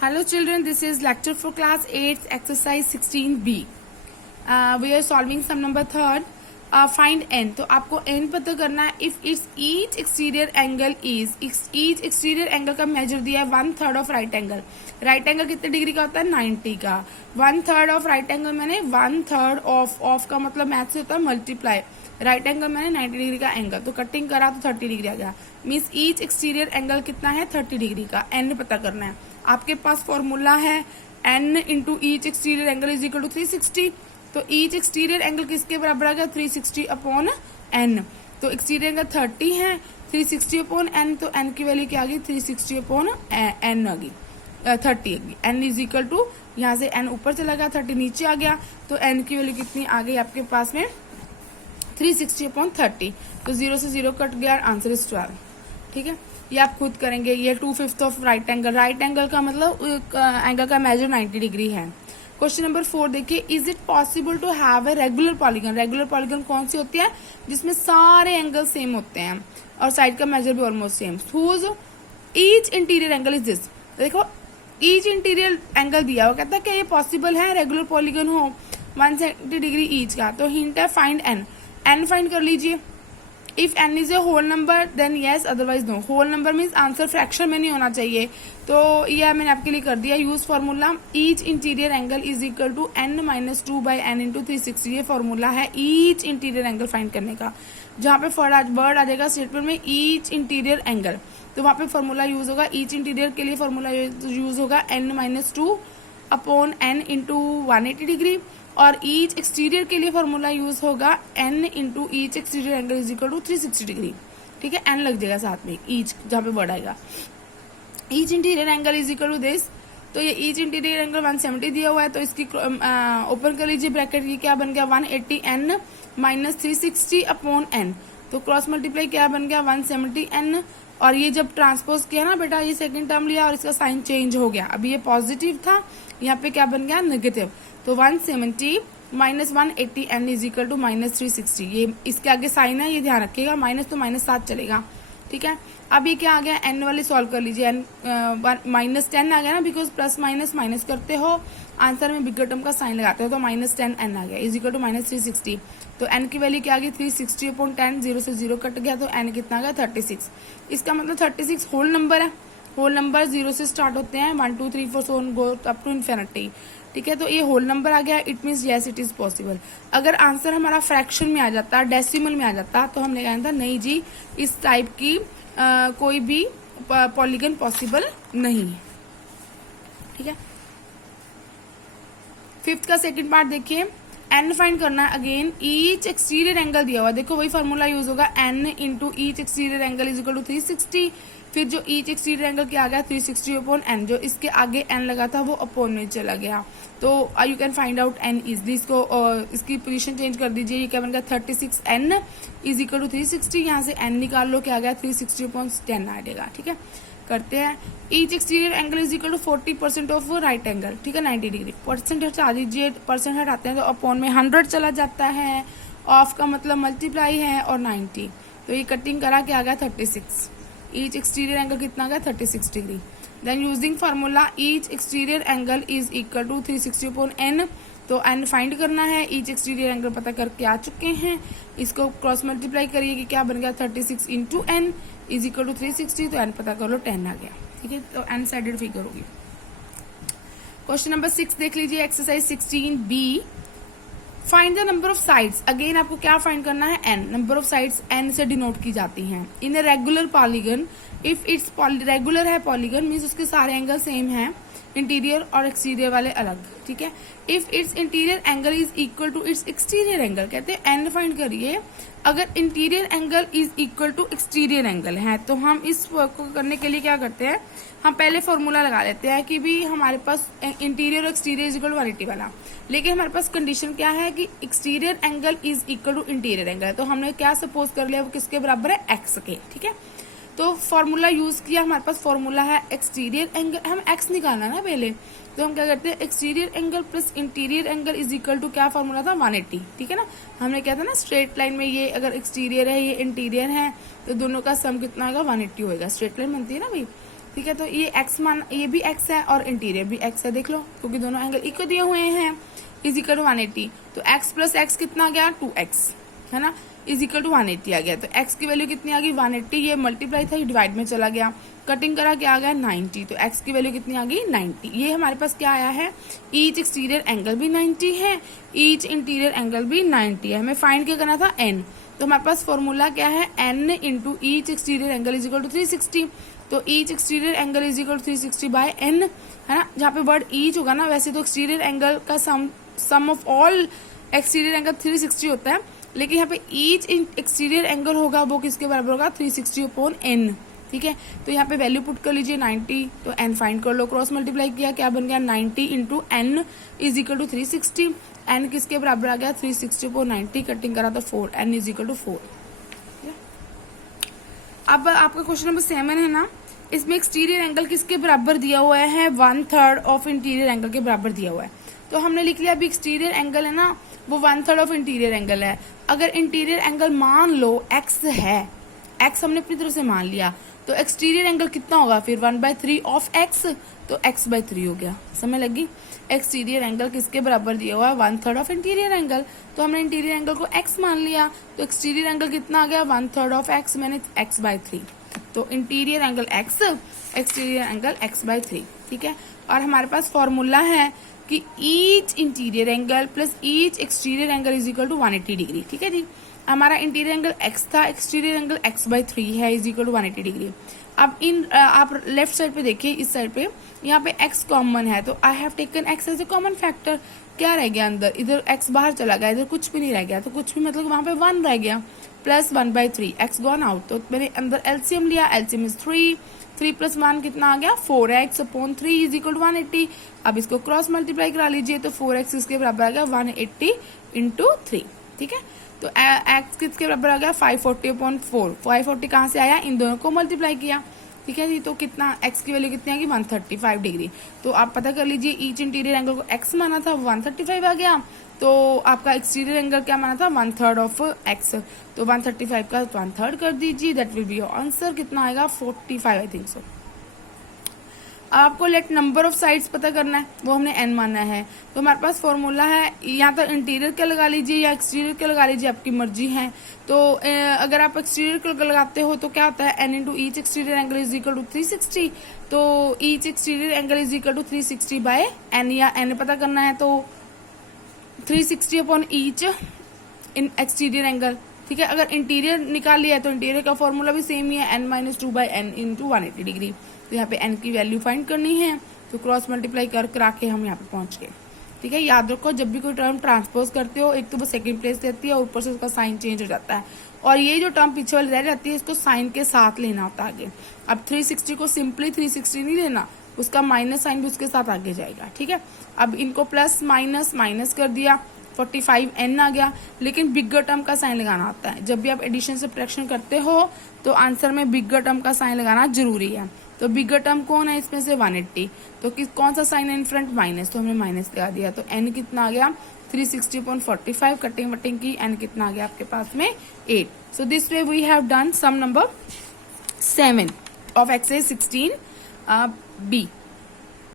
Hello children, this is lecture for class 8 exercise 16b. We are solving sum number 3rd. Find n. तो आपको n पता करना है. If its each exterior angle is, each exterior angle का measure दिया है 1/3 of right angle. right angle कितने degree का होता है? 90 का. 1/3 of right angle मैंने 1/3 of का मतलब मैथ से होता है मल्टीप्लाई. राइट एंगल मैंने 90 डिग्री का एंगल, तो कटिंग करा तो 30 डिग्री आ गया. मीन्स ईच एक्सटीरियर एंगल कितना है? 30 डिग्री का. एन पता करना है. आपके पास फॉर्मूला है n into each exterior angle is equal to 360. तो ईच एक्सटीरियर एंगल किसके बराबर आ गया? 360 अपॉन एन. तो एक्सटीरियर एंगल 30 है, 360 अपॉन एन, तो एन की वैल्यू क्या आ गई? 360 अपॉन एन आ गई, 30 आ गई. एन इज इक्वल टू, यहाँ से एन ऊपर चला गया, 30 नीचे आ गया, तो एन की वैल्यू कितनी आ गई आपके पास में? 360 अपॉन 30. तो 0 से 0 कट गया, आंसर इज 12. ठीक है, ये आप खुद करेंगे. ये 2/5 of right angle. Right angle का मतलब एंगल का मेजर 90 डिग्री है. क्वेश्चन नंबर 4 देखिए. Is it possible to have a regular polygon? Regular polygon कौन सी होती है? जिसमें सारे एंगल सेम होते हैं और साइड का मेजर भी almost same. Whose each interior angle is this. देखो, ईच इंटीरियर एंगल दिया हुआ, कहता है कि ये पॉसिबल है रेगुलर पॉलीगन हो 170 डिग्री ईच का. तो हिंट है फाइंड एन. एन फाइंड कर लीजिए. If n is a whole number then yes, otherwise no. Whole number means answer fraction में नहीं होना चाहिए, तो यह मैंने आपके लिए कर दिया. Use formula each interior angle is equal to n-2 by n into 360. ये फॉर्मूला है ईच इंटीरियर एंगल फाइंड करने का. जहाँ पे वर्ड आ जाएगा स्टेटमेंट में ईच इंटीरियर एंगल, तो वहाँ पे फॉर्मूला यूज होगा. ईच इंटीरियर के लिए फॉर्मूला यूज होगा n-2 upon n into 180 degree, और ईच एक्सटीरियर के लिए फॉर्मूला यूज होगा n into each exterior angle is equal to 360 degree. ठीक है, n लग जाएगा साथ में ईच, जहाँ पे वर्ड आएगा. Each interior angle is equal to this. तो ये ईच इंटीरियर एंगल 170 दिया हुआ है, तो इसकी ओपन कर लीजिए ब्रैकेट. ये क्या बन गया? 180 n माइनस 360 अपॉन n. तो क्रॉस मल्टीप्लाई क्या बन गया? 170 n. और ये जब ट्रांसपोज किया ना बेटा, ये सेकंड टर्म लिया और इसका साइन चेंज हो गया. अभी ये पॉजिटिव था, यहाँ पे क्या बन गया? नेगेटिव. तो 170 minus 180 n is equal to minus 360. ये इसके आगे साइन है, ये ध्यान रखिएगा. माइनस तो माइनस साथ चलेगा. ठीक है, अब ये क्या आ गया? n वाले सॉल्व कर लीजिए. माइनस 10 आ गया ना, बिकॉज प्लस माइनस माइनस करते हो, आंसर में बिगर टर्म का साइन लगाते हो, तो माइनस 10 n आ गया इज इक्वल टू माइनस 360. तो n की वैल्यू क्या आ गई? 360 अपॉन 10. 0 से 0 कट गया, तो n कितना आ गया? 36. इसका मतलब 36 होल नंबर है. होल नंबर 0 से स्टार्ट होते हैं, 1 2 3 4 so on go up to infinity. ठीक है, तो ये होल नंबर आ गया. It means yes it is possible. अगर आंसर हमारा फ्रैक्शन में आ जाता, डेसिमल में आ जाता, तो हमने कहना था नहीं जी, इस टाइप की कोई भी पॉलीगन पॉसिबल नहीं है. ठीक है, 5th का सेकंड पार्ट देखिए. एन फाइंड करना है. अगेन ईच एक्सटीरियर एंगल दिया हुआ, देखो वही फॉर्मूला यूज होगा. N into each exterior angle is equal to 360. फिर जो ईच एक्सटीरियर एंगल क्या आ गया? 360 अपॉन एन. जो इसके आगे एन लगा था वो अपॉन में चला गया, तो you can find out n easily. इसको इसकी पोजीशन चेंज कर दीजिए. ये क्या बन गया? 36 एन इज इक्वल टू 360. यहाँ से एन निकाल लो, क्या आ गया? 360 अपॉन 10 आ जाएगा. ठीक है, करते हैं. Each exterior angle is equal to 40% of right angle. ठीक है, 90 डिग्री. परसेंट हटा दीजिए, परसेंट हटाते हैं तो अपॉन में 100 चला जाता है. ऑफ का मतलब मल्टीप्लाई है, और 90. तो ये कटिंग करा के आ गया 36. ईच एक्सटीरियर एंगल कितना आ गया? 36 degree. Then using formula each exterior angle is equal to 360 upon n. तो एन फाइंड करना है. ईच एक्सटीरियर एंगल पता करके आ चुके हैं. इसको क्रॉस मल्टीप्लाई करिए कि क्या बन गया? 36 into n is equal to 360. तो एन पता कर लो, 10 आ गया. ठीक है, तो एन साइडेड फिगर होगी. क्वेश्चन नंबर 6 देख लीजिए. Exercise 16b. Find the number of sides. Again आपको क्या फाइंड करना है? N. Number of sides N से डिनोट की जाती हैं. In a regular polygon, if it's regular है पॉलीगन मीन्स उसके सारे एंगल सेम हैं, इंटीरियर और एक्सटीरियर वाले अलग. ठीक है, if its interior angle is equal to its exterior angle, कहते हैं एन फाइंड करिए. अगर interior angle is equal to exterior angle है, तो हम इस वर्क को करने के लिए क्या करते हैं? हम पहले फॉर्मूला लगा लेते हैं कि भी हमारे पास इंटीरियर और एक्सटीरियर इज इक्वल टू 180 वाला. लेकिन हमारे पास कंडीशन क्या है कि exterior angle is equal to interior angle. तो हमने क्या सपोज कर लिया? वो किसके बराबर है? एक्स के. ठीक है, तो फॉर्मूला यूज किया. हमारे पास फॉर्मूला है एक्सटीरियर एंगल, हम एक्स निकालना ना पहले, तो हम क्या करते हैं? Exterior angle plus interior angle is equal to क्या फॉर्मूला था? 180. ठीक है ना, हमने क्या था ना, स्ट्रेट लाइन में ये अगर एक्सटीरियर है ये इंटीरियर है, तो दोनों का सम कितना होगा? 180 होगा. स्ट्रेट लाइन बनती है ना भाई. ठीक है। तो ये x मान, ये भी x है और इंटीरियर भी x है, देख लो, क्योंकि दोनों एंगल इक्वल दिए हुए हैं। इज इक्वल टू 180, तो x प्लस x कितना आ गया 2x, है ना, इज इक्वल टू 180 आ गया। तो x की वैल्यू कितनी आ गई 180, ये मल्टीप्लाई था, ये डिवाइड में चला गया, कटिंग करा क्या आ गया 90, तो x की वैल्यू कितनी आ गई 90। ये हमारे पास क्या आया है, ईच एक्सटीरियर एंगल भी 90 है, ईच इंटीरियर एंगल भी 90 है। हमें फाइंड क्या करना था n, तो हमारे पास फॉर्मूला क्या है n into each exterior angle is equal to 360। तो each exterior angle is equal to 360 by n, है ना, जहाँ पे वर्ड ईच होगा ना, वैसे तो एक्सटीरियर एंगल का सम ऑफ ऑल एक्सटीरियर एंगल 360 होता है, लेकिन यहाँ पे ईच एक्सटीरियर एंगल होगा वो किसके बराबर होगा 360 अपॉन n, ठीक है। तो यहाँ पे वैल्यू पुट कर लीजिए 90, तो n फाइंड कर लो, क्रॉस मल्टीप्लाई किया, क्या बन गया 90 into n is equal to 360, n किसके बराबर आ गया 360 अपॉन 90, कटिंग करा तो 4, n इज इक्वल टू 4। अब आपका क्वेश्चन नंबर 7 है ना, इसमें एक्सटीरियर एंगल किसके बराबर दिया हुआ है 1/3 ऑफ इंटीरियर एंगल के बराबर दिया हुआ है। तो हमने लिख लिया अभी एक्सटीरियर एंगल है ना वो 1/3 ऑफ इंटीरियर एंगल है। अगर इंटीरियर एंगल मान लो x है, x हमने अपनी तरफ से मान लिया, तो एक्सटीरियर एंगल कितना होगा फिर 1/3 ऑफ x, तो x/3 हो गया, समझ लगी। एक्सटीरियर एंगल किसके बराबर दिया हुआ है 1/3 ऑफ इंटीरियर एंगल, तो हमने इंटीरियर एंगल को x मान लिया, तो एक्सटीरियर एंगल कितना आ गया 1/3 ऑफ x, मैंने x/3, तो interior angle x, exterior angle x/3, ठीक है। और हमारे पास फॉर्मूला है कि each interior angle plus each exterior angle is equal to 180 degree, ठीक है जी। हमारा इंटीरियर एंगल x था, एक्सटीरियर एंगल x/3 है, इज इक्वल टू 180 डिग्री। अब आप लेफ्ट साइड पे देखिए, इस साइड पे यहाँ पे x कॉमन है, तो I have taken x as a common factor. क्या रह गया अंदर, इधर x बाहर चला गया, इधर कुछ भी नहीं रह गया, तो कुछ भी मतलब वहां पे 1 रह गया, प्लस 1/3 x गॉन आउट, तो मैंने अंदर एलसीएम लिया, एलसीएम इज 3 प्लस 1 कितना आ गया 4x upon 3 is equal to 180। अब इसको क्रॉस मल्टीप्लाई करा लीजिए, तो 4x इसके बराबर आ गया 180 इंटू 3, ठीक है। तो x किसके बराबर आ गया 540 अपॉन 4, 540 कहाँ से आया, इन दोनों को मल्टीप्लाई किया, ठीक है जी। तो कितना x की वैल्यू कितनी आ गई 135 डिग्री। तो आप पता कर लीजिए, ईच इंटीरियर एंगल को x माना था 135 आ गया, तो आपका एक्सटीरियर एंगल क्या माना था 1/3 ऑफ x, तो 135 का 1/3 कर दीजिए, that will be your answer. कितना आएगा 45 आई थिंक सो। आपको लेट नंबर ऑफ साइड्स पता करना है, वो हमने n माना है, तो हमारे पास फॉर्मूला है, या तो इंटीरियर का लगा लीजिए या एक्सटीरियर का लगा लीजिए, आपकी मर्जी है। तो अगर आप एक्सटीरियर का लगाते हो तो क्या होता है n into each exterior angle is equal to 360, तो each exterior angle is equal to 360 by n, या n पता करना है तो 360 upon each in exterior angle, ठीक है। अगर इंटीरियर निकाल लिया है तो इंटीरियर का फॉर्मूला भी सेम ही है, n-2 by n into 180 degree. तो यहाँ पे n की वैल्यू फाइंड करनी है, तो क्रॉस मल्टीप्लाई करा के हम यहाँ पे पहुंच गए, ठीक है। याद रखो, जब भी कोई टर्म ट्रांसपोज करते हो, एक तो वो सेकंड प्लेस देती है और ऊपर से उसका साइन चेंज हो जाता है, और ये जो टर्म पीछे वाली रह जाती है इसको साइन के साथ लेना होता है आगे। अब 360 को सिंपली 360 नहीं लेना, उसका माइनस साइन भी उसके साथ आगे जाएगा, ठीक है। अब इनको प्लस माइनस माइनस कर दिया, 45n आ गया, लेकिन बिगर टर्म का साइन लगाना होता है। जब भी आप एडिशन सब्ट्रैक्शन करते हो तो आंसर में बिगर टर्म का साइन लगाना जरूरी है। तो बिगर टर्म कौन है इसमें से 180, तो कौन सा साइन है इन फ्रंट माइनस, तो हमने माइनस लगा दिया, तो n कितना आ गया 360/45, कटिंग वटिंग की, n कितना आ गया आपके पास में 8। So this way we have done some number 7 of exercise 16 B।